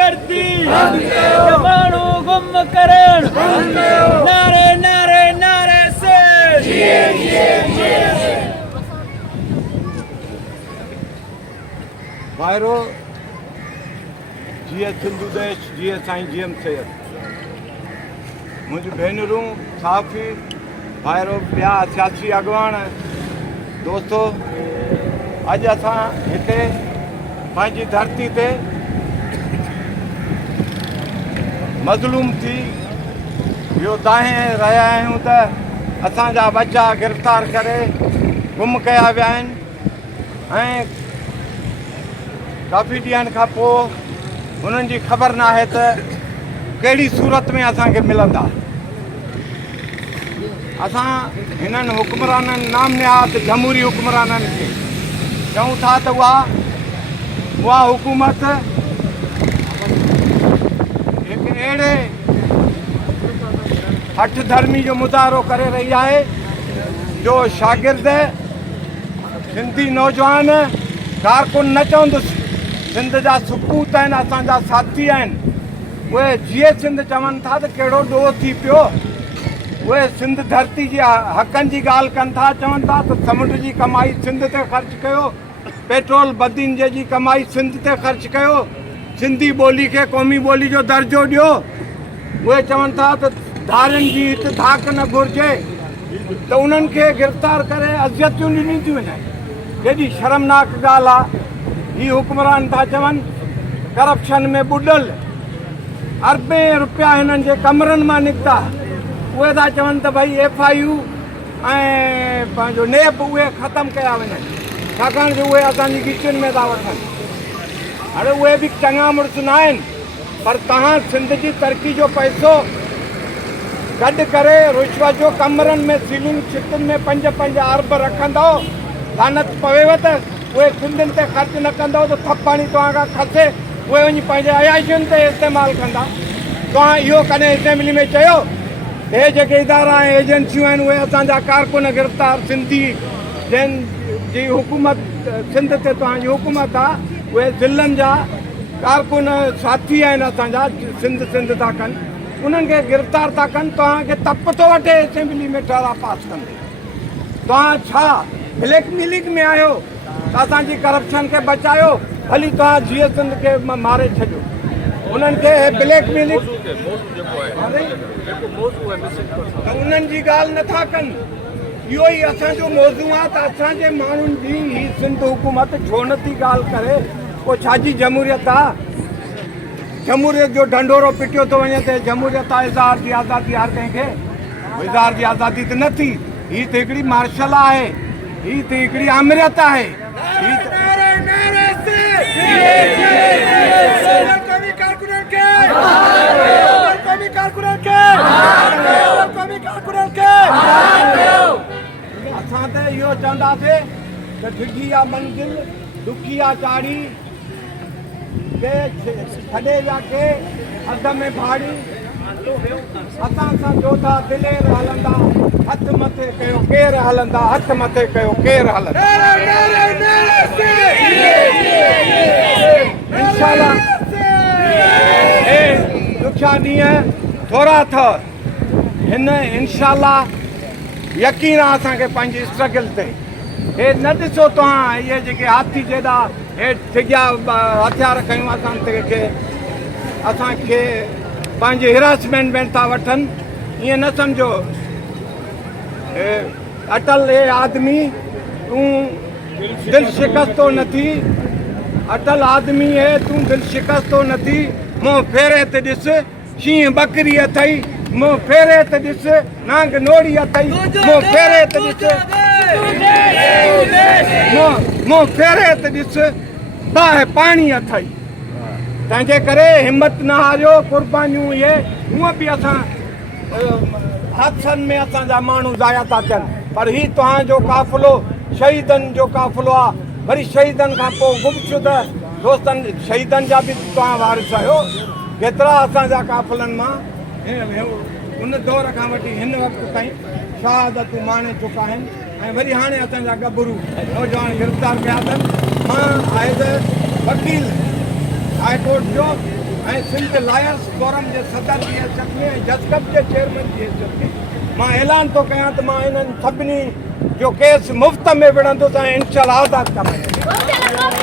करती मानू गुम करण नारे नारे नारे से वायरो जी सिंधु देश जी साईं जीएम सैयद मुझे भेनरूं साफ़ी वायरो ॿिया सियासी अगवान दोस्तों अज असां हिते पंहिंजी धरती ते मज़लूम थी इहो दाहे रहिया आहियूं त असांजा बच्चा गिरफ़्तार करे गुम कया विया आहिनि ऐं काफ़ी ॾींहंनि खां पोइ उन्हनि जी ख़बर न आहे त कहिड़ी सूरत में असांखे मिलंदा। असां हिननि हुक्मराननि नाम निहात जमहूरी हुक्मराननि खे चऊं था त उहा हुकूमत हिकु अहिड़े हठ धर्मी जो मुज़ाहिरो करे रही आहे जो शागिर्द सिंधी नौजवान कारकुन न चवंदुसि सिंध जा सुपूत आहिनि असांजा साथी आहिनि उहे जीअं सिंध चवनि था त कहिड़ो ॾोह थी पियो। उहे सिंध धरती जी हक़नि जी ॻाल्हि कनि था चवनि था त समुंड जी कमाई सिंध ते ख़र्चु कयो पेट्रोल बदीन जी कमाई सिंध ते ख़र्चु कयो सिंधी ॿोली खे क़ौमी ॿोली जो दर्जो ॾियो। उहे चवनि था त धारियुनि जी हिते धाक न घुरिजे त उन्हनि खे गिरफ़्तार करे अज़ियतूं ॾिनी थियूं वञनि। केॾी शर्मनाक ॻाल्हि आहे। हीअ हुक्मरान था चवनि करप्शन में ॿुॾल अरबे रुपया हिननि जे कमरनि मां निकिता उहे था चवनि त भई FIU ऐं पंहिंजो नेब उहे ख़तमु कया वञनि छाकाणि जो उहे असांजी गिचुनि में था वठनि। हाणे उहे बि चङा मुड़ुस न आहिनि पर तव्हां सिंध जी तरक़ी जो पैसो गॾु करे रुश्वत जो कमरनि में सीलिंग छितुनि में 5-5 अरब रखंदव लानत पवेव त उहे सिंधियुनि ते ख़र्चु न कंदव त थपाणी तव्हां खां खसे उहे वञी पंहिंजे अयाशियुनि ते इस्तेमालु कंदा। तव्हां इहो कॾहिं असेंबली में चयो हे जेके इदारा ऐं एजेंसियूं आहिनि उहे असांजा कारकुन गिरफ़्तार सिंधी जंहिं जी हुकूमत सिंध ते तव्हांजी हुकूमत आहे उहे ज़िलनि जा कारकुन साथी आहिनि असांजा सिंध था कनि उन्हनि खे गिरफ़्तार था कनि तव्हांखे तप थो वठे असेंबली में ठहरा पास कंदे। तव्हां छा ब्लैकमेलिंग में आहियो त असांजी करप्शन खे बचायो हली तव्हां जीअं सिंध खे मारे छॾियो उन्हनि खे ब्लैकमेलिंग त उन्हनि जी ॻाल्हि नथा कनि। इहो ई असांजो मौज़ू आहे त असांजे माण्हुनि जी हीअ सिंध हुकूमत छो नथी ॻाल्हि करे पोइ छाजी जमहूरियत आहे। जमहूरियत जो ढंढोरो पिटियो थो वञे त जमहूरियत आहे इज़हार जी आज़ादी हर कंहिंखे इज़हार जी आज़ादी त न थी। हीअ त हिकिड़ी मार्शल आहे हीअ त हिकिड़ी अमृत आहे। असां त इहो चवंदासीं त डिघी आहे मंज़िल दुखी आहे चाढ़ी छॾे विया के अध में भाड़ी असां सां जो था दिलेर हलंदा हथ मथे कयो केरु हलंदा हथ मथे कयो केरु हलंदा। ॾुखिया ॾींहं थोरा अथव हिन इंशाअल्लाह यकीन आहे असांखे पंहिंजी स्ट्रगल ते। हे न ॾिसो तव्हां इहे जेके हाथी जेॾा हेठि थिॻिया हथियार खयूं असांखे पंहिंजे हिरासमेंट में था वठनि ईअं न सम्झो। अटल हे आदमी तूं दिलि शिकस्तो न थी अटल आदमी है तूं दिलि शिकस्तो न थी मुंहुं फेरे त ॾिस शींहं बकरी अथई मुंहुं फेरे त ॾिस नांग नोड़ी अथई मुंहुं फेरे त ॾिस मुंहुं फेरे त ॾिस बाहि पाणी अथई। तंहिंजे करे हिमत न हारियो कुर्बानियूं इहे हूअं बि असां हादसनि में असांजा माण्हू ज़ाया था थियनि पर हीउ तव्हांजो क़ाफ़िलो शहीदनि जो क़ाफ़िलो आहे। वरी शहीदनि खां पोइ गुमशुदा दोस्तनि शहीदनि जा बि तव्हां वारिस आहियो। केतिरा असांजा क़ाफ़िलनि मां उन दौर खां वठी हिन वक़्त ताईं शहादतूं माणे चुका आहिनि ऐं वरी हाणे असांजा गभरू नौजवान गिरफ़्तार कया अथनि। मां आहे त वकील हाई कोर्ट जो ऐं सिंध लायर्स फोरम जे सदर जी हैसियत में ऐं जसकप जे चेयरमैन जी हैसियत में मां ऐलान थो कयां त मां इन्हनि सभिनी जो केस मुफ़्त में विढ़ंदुसि ऐं इंशाअल्लाह आज़ादु कंदुसि।